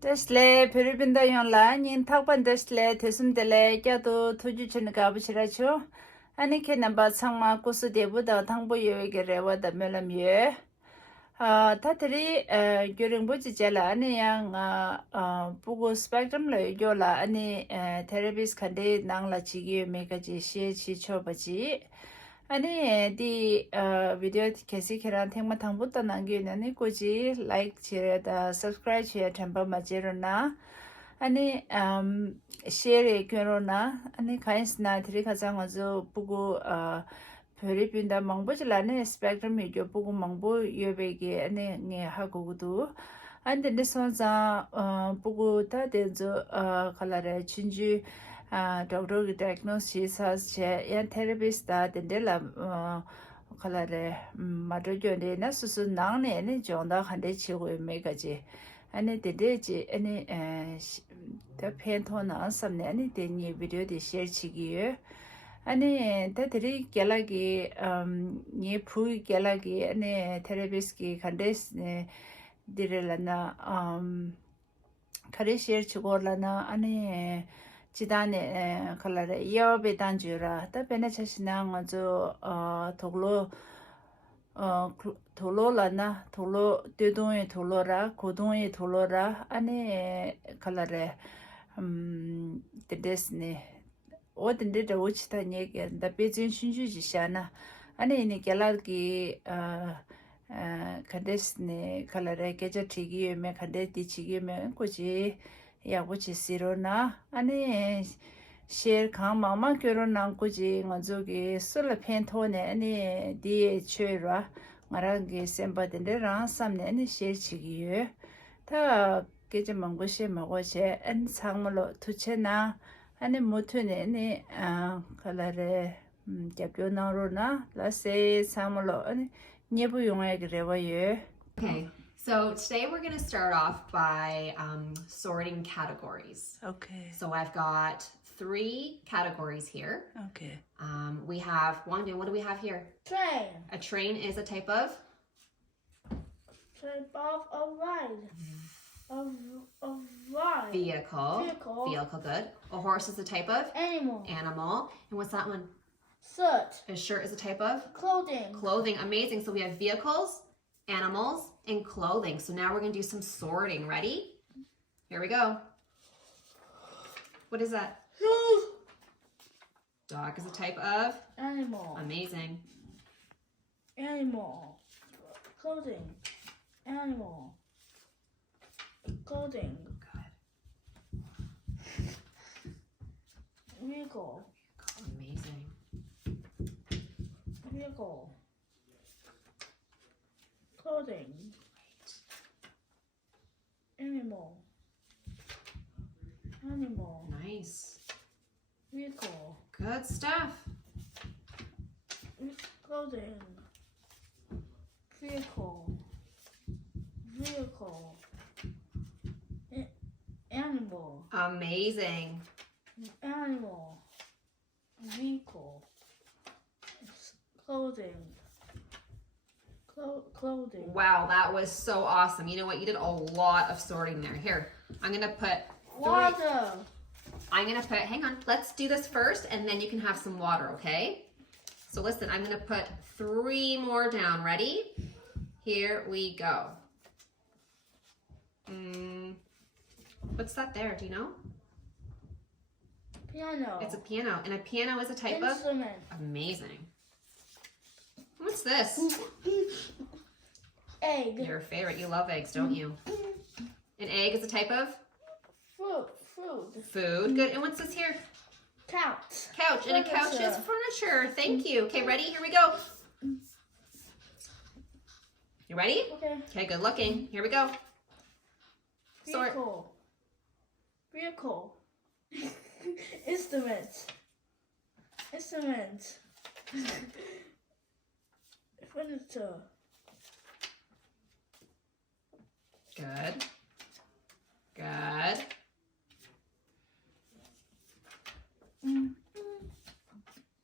Desle peribinda yonla nin takpan desle tesumdele gyadu tuju chuni gabuchirachu. Ani ke namba tsangma kusu debuda tangbo yoyege rewa da melam yoy. Tatiri gyuringbuji jela ani yang bugu spectrum la yola ani therapist khande nangla chigi megaji shie chi chobaji. 아니 디 비디오 계시 계란 탱마 탕부터 남기는 거지 like 지레다 subscribe 지에 템버 맞지로나 아니 share 결혼나 아니 가인스나 들이 가장 아주 보고 별이 빈다 망보질라네 스펙트럼 이겨 보고 망보 여백이 아니 네 하고도 안데 내선자 보고 다 되죠 칼라레 진주 doctor diagnosis has yan therapist da dendela khalare madojo ne na susu nang ne ne jonda khande chigo megaji ane dedeji ane the pentona samne ane de ni video de share chigi ane ta teri gelagi ni phu gelagi ane therapist ki khande direlana khare share chigo lana ane 지단에 컬러에 이어베 단주라 답변에 자신한 아주 도로 도로라나 도로 대동의 도로라 고동의 도로라 안에 컬러에 데데스네 어딘데 오치다 얘기 나 베진 신주지샤나 안에 이니 갤라기 컨데스네 컬러에 게저티기 메 컨데티 치기메 고지 야고치 시로나 아니 share 강 마마 결혼 남고지 ngazogi sul 펜토네 아니 디 최라 마랑게 셈바든데랑 삼네 아니 share 치기요 다 게제 망고시 먹어제 안 상물로 투체나 아니 모투네 아니 칼라레 잡교나로나 라세 상물로 아니 예부 용어에 그래와요. Okay, so today we're going to start off by sorting categories. Okay. So I've got 3 categories here. Okay. We have, Wangdun, what do we have here? Train. A train is a type of? Type of a ride. Of ride. Vehicle. Vehicle. Vehicle, good. A horse is a type of? Animal. Animal. And what's that one? Shirt. A shirt is a type of? Clothing. Clothing. Amazing. So we have vehicles, animals, and clothing. So now we're going to do some sorting. Ready? Here we go. What is that? Dog is a type of? Animal. Amazing. Animal. Clothing. Animal. Clothing. Good. Vehicle. Amazing. Vehicle. Clothing. Animal. Animal. Nice. Vehicle. Good stuff. Clothing. Vehicle. Vehicle. Animal. Amazing. Animal. Vehicle. Clothing. Clothing. Wow, that was so awesome. You know what? You did a lot of sorting there. Here, I'm going to put 3. Water. I'm going to put, hang on, let's do this first and then you can have some water, okay? So listen, I'm going to put 3 more down. Ready? Here we go. What's that there? Do you know? Piano. It's a piano. And a piano is a type Instrument. of? Amazing. What's this? Egg. Your favorite. You love eggs, don't you? An egg is a type of? Fruit. Food. Good. And what's this here? Couch. Couch. And a couch is furniture. Thank you. Okay, ready? Here we go. You ready? Okay. Okay, good looking. Here we go. Sort. Vehicle. Instrument. Furniture. Good. Good.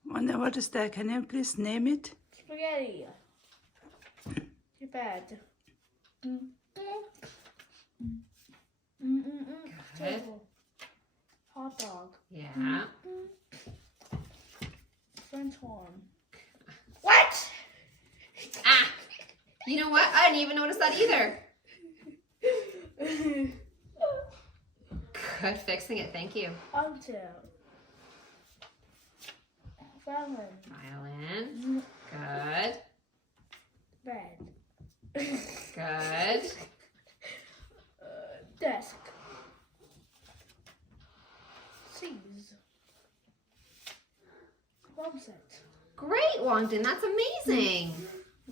Wanda, what is that? Can you please name it? Spaghetti. Too bad. Good. Table. Hot dog. Yeah. French horn. What? Ah! You know what? I didn't even notice that either. Good fixing it. Thank you. Until. Violin. Violin. Good. Bed. Good. Desk. Cheese. Drum set. Great, Wongdon. That's amazing.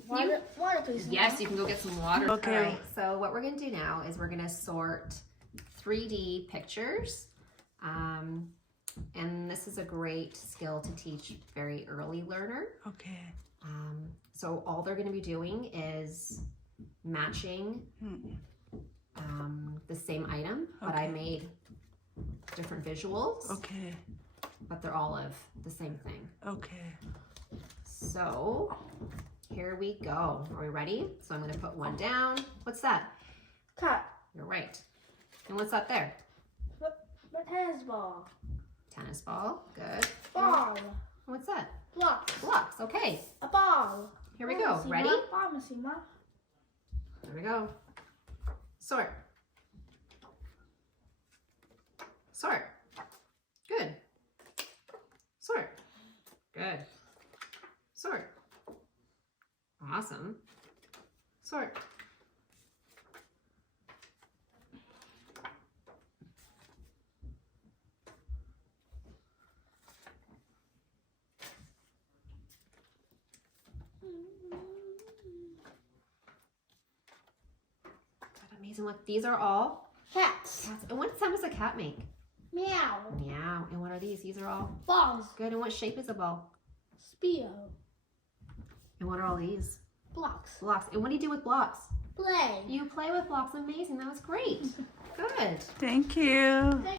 Water, please. Yes, you can go get some water. Okay. All right, so what we're going to do now is we're going to sort 3D pictures. And this is a great skill to teach very early learner. Okay. So all they're going to be doing is matching the same item, but I Okay. made different visuals, Okay. but they're all of the same thing. Okay. So here we go. Are we ready? So I'm going to put one down. What's that? Cut. You're right. And what's that there? The tennis ball. Tennis ball. Good. Ball. What's that? Blocks. Blocks. Okay. A ball. Here we go. Ready? Pharmacy, ma. Here we go. Sort. Sort. Good. Sort. Good. Sort. Awesome. Sort. Amazing. Look, these are all Cats. cats. And what sound does a cat make? Meow. Meow. And what are these? These are all Balls. good. And what shape is a ball? Spear. And what are all these? Blocks. Blocks. And what do you do with blocks? Play. You play with blocks. Amazing. That was great. Good. Thank you.